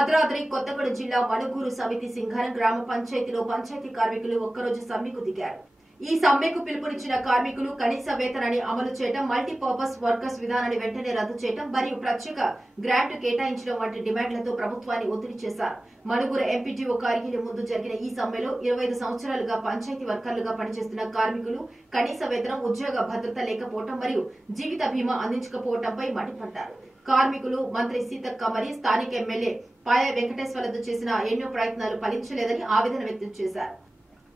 భద్రాద్రి కొత్తగూడెం జిల్లా మణుగూరు సమితి సింగారం గ్రామ పంచాయతీలో పంచాయతీ కార్మికులు ఒక్కరోజు సమ్మెకు దిగారు. ఈ సమ్మెకు పిలుపునిచ్చిన కార్మికులు కనీస వేతనాన్ని అమలు చేయడం, మల్టీపర్పస్ వర్కర్స్ విధానాన్ని వెంటనే రద్దు చేయడం మరియు ప్రత్యేక గ్రాంట్ కేటాయించడం వంటి డిమాండ్లతో ప్రభుత్వాన్ని ఒత్తిడి చేశారు. మణుగూరు ఎంపీటీఓ కార్యాలయం ముందు జరిగిన ఈ సమ్మెలో 25 సంవత్సరాలుగా పంచాయతీ వర్కర్లుగా పనిచేస్తున్న కార్మికులు కనీస వేతనం, ఉద్యోగ భద్రత లేకపోవడం మరియు జీవిత బీమా అందించకపోవడంపై మండిపడ్డారు. కార్మికులు మంత్రి సీతక్క మరియు స్థానిక ఎమ్మెల్యే పాయ వెంకటేశ్వర్లతో చేసిన ఎన్నో ప్రయత్నాలు ఫలించలేదని ఆవేదన వ్యక్తం చేశారు.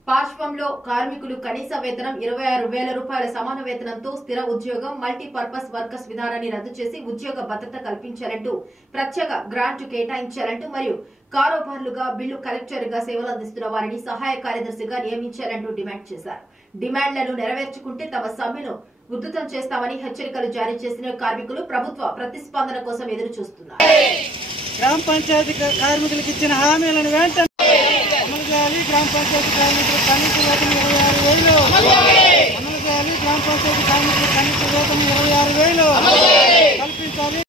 పార్శ్వంలో కార్మికులు కనీస వేతనం 26,000 రూపాయల సమాన వేతనంతో స్థిర ఉద్యోగం, మల్టీపర్పస్ వర్కర్స్ విధానాన్ని రద్దు చేసి ఉద్యోగ భద్రత కల్పించాలంటూ, ప్రత్యేక గ్రాంట్ కేటాయించాలంటూ మరియు కారోబార్లుగా బిల్లు కలెక్టర్గా సేవలు అందిస్తున్న వారిని సహాయ కార్యదర్శిగా నియమించాలంటూ డిమాండ్ చేశారు. డిమాండ్లను నెరవేర్చుకుంటే తమ సమ్మెను ఉధృతం చేస్తామని హెచ్చరికలు జారీ చేసిన కార్మికులు ప్రభుత్వ ప్రతిస్పందన కోసం ఎదురు చూస్తున్నారు. గ్రామ పంచాయతీ కార్మికులకు ఇచ్చిన హామీలను వెంటనే అమలు చేయాలి. గ్రామ పంచాయతీ కార్మికులకు కనీస వేతనం 26,000 అమలు చేయాలి. గ్రామ పంచాయతీ కార్మికులకు కనీస వేతనం 26,000 కల్పించాలి.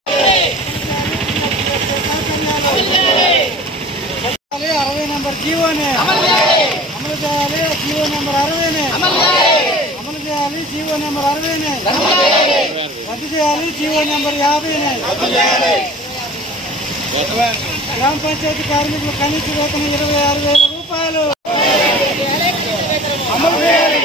60 నెంబర్ జీవోనే అమలు చేయాలి. జీవో నెంబర్ 60 అమలు చేయాలి. జీవో నెంబర్ 60 రద్దు చేయాలి. జీవో నెంబర్ 50 గ్రామ పంచాయతీ కార్మికులు కనీస వేతనం 26,000 రూపాయలు అమలు చేయాలి.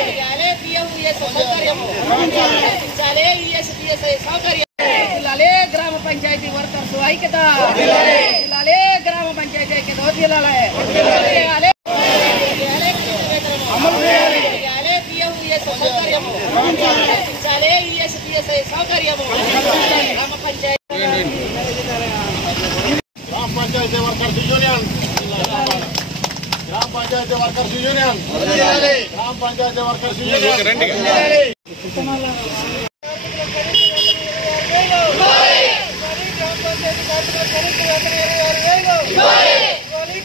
గ్రామ పంచాయతీ వర్కర్స్ ఐక్యత, గ్రామ పంచాయతీ ఐక్యత అమలు చేయాలి. సౌకర్యము గ్రామ పంచాయతీ పంచాయతీ వర్కర్స్ యూనియన్, గ్రామ పంచాయతీ వర్కర్స్ యూనియన్, గ్రామ పంచాయతీ వర్కర్స్ యూనియన్.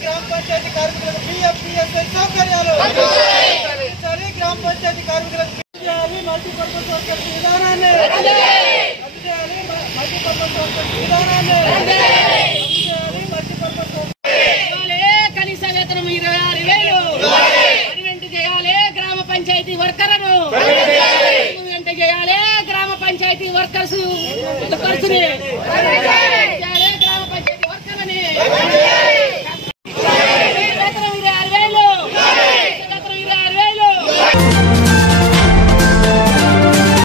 గ్రామ పంచాయతీ కార్మికులకు PF సౌకర్యాలు, గ్రామ పంచాయతీ కార్మికులకు మల్టీపర్పస్ వర్కర్స్ విధానాన్ని కనీస వేతనం 26,000 వెంట చేయాలి. గ్రామ పంచాయతీ వర్కర్లను వెంట చేయాలి. గ్రామ పంచాయతీ వర్కర్స్ గ్రామ పంచాయతీ వర్కర్లని